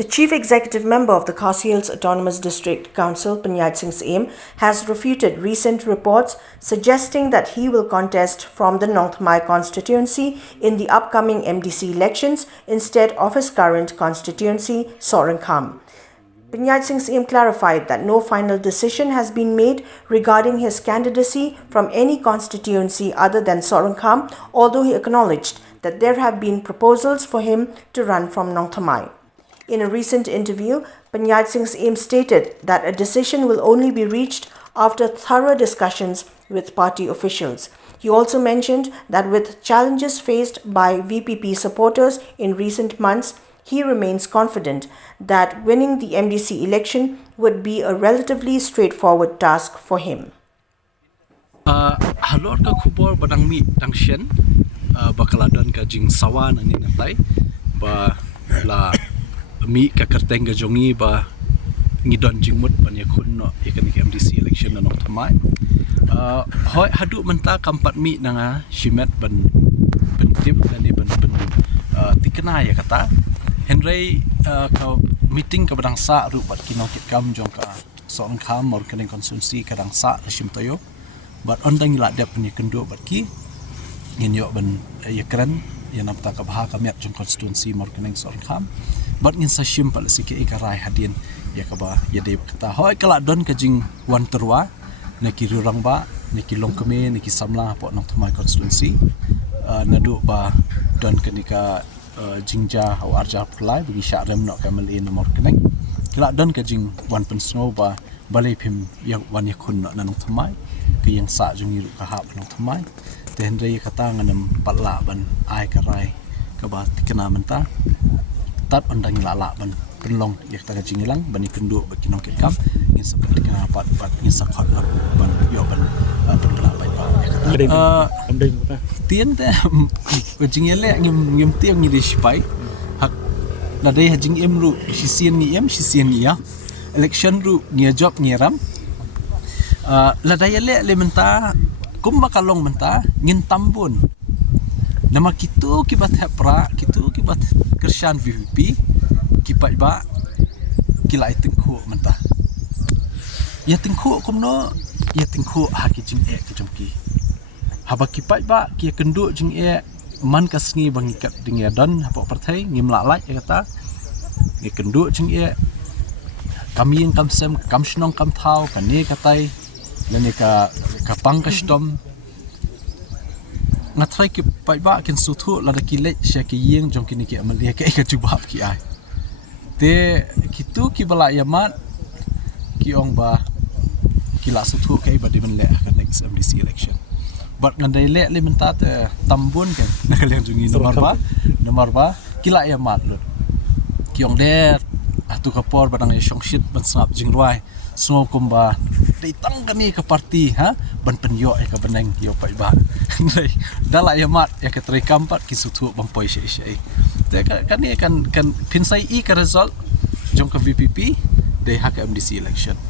The Chief Executive Member of the Khasi Autonomous District Council, Pyniaid Sing Syiem, has refuted recent reports suggesting that he will contest from the Nongthymmai Constituency in the upcoming MDC elections instead of his current constituency, Sohryngkham. Pyniaid Sing Syiem clarified that no final decision has been made regarding his candidacy from any constituency other than Sohryngkham, although he acknowledged that there have been proposals for him to run from Nongthymmai. In a recent interview, Pyniaid Sing Syiem stated that a decision will only be reached after thorough discussions with party officials. He also mentioned that with challenges faced by VPP supporters in recent months, he remains confident that winning the MDC election would be a relatively straightforward task for him. Halor ka khubor badang mi dang shen bakaladon ka jing sawan ani nantai ba la mi ka kerteng ga jongi ba ngidon jingmut banya khun no ikanik MDC election na Nongthymmai hoi hadu menta kampat mi nanga shimet ban tip ani ban tikna ya kata henry ka meeting ka badang sa ru bat kinokit kam jong ka Sohryngkham or Khadc Constituency kadang sa shim tayo but ondang la dep ni kendo bat ki ngin yo ban yakran yang nampak kabah kami jong constituency mor Khadc Sohryngkham but ngin sa shim pal sike ikarai hadin ya kabah ya de kata hoi kala don ka jing wan terwa neki rurang ba neki longkeme neki samla po Nongthymmai Constituency nadu ba don kenika jingja au arja pulai bagi syarem nok kamal in mor Khadc kala don ka jing wan pensno ba balai phim yang wan yakun nok Nongthymmai ke yang sa jung yiru ka ha Nongthymmai ten rei kata nganam patla ban ai karai ka ba tikna menta tat ondang lala ban penlong yak ta jingilang bani kendu baki nongket kam ngin seperti kena pat ngin sakhat ban yo ban penla bai ba amdeng mata tien te jingele ngim tiang ni dispai hak la dei hajing emru sisien ni ya election ru ni job ni ram la dai le menta kum bakalong menta ngin tambun nama kitu kibat hepra kitu kibat kershan VVP kipat ba kila itengku mentah ya tengku kumno ya tengku haki jing ke jomki haba kipat ba ki kenduk jing man kasngi bangikat dingia don hapa partai ngimla lai kata ni kenduk jing kami yang kamsem kamshnong kamthau kani katai lani ka pangkastom ngatrai ki pai ba kin suthu la da kilek sya ki yeng jong kini ki amal ya ka jubab ki ai te kitu ki bala yamat ki ong ba kila suthu kai ba di menle ka next MDC election but ngandai le menta te tambun kan nakalian jungi nomor ba kila yamat lo ki ong der atu kapor badang yong shit ban snap jing ruai so kumba datang kani ke parti ha ban penyo ka beneng yo pai ba dala yamat ya ke tri kampat ki suthu bampoi syai te kani kan pinsai ka result jong ke VPP de hak MDC election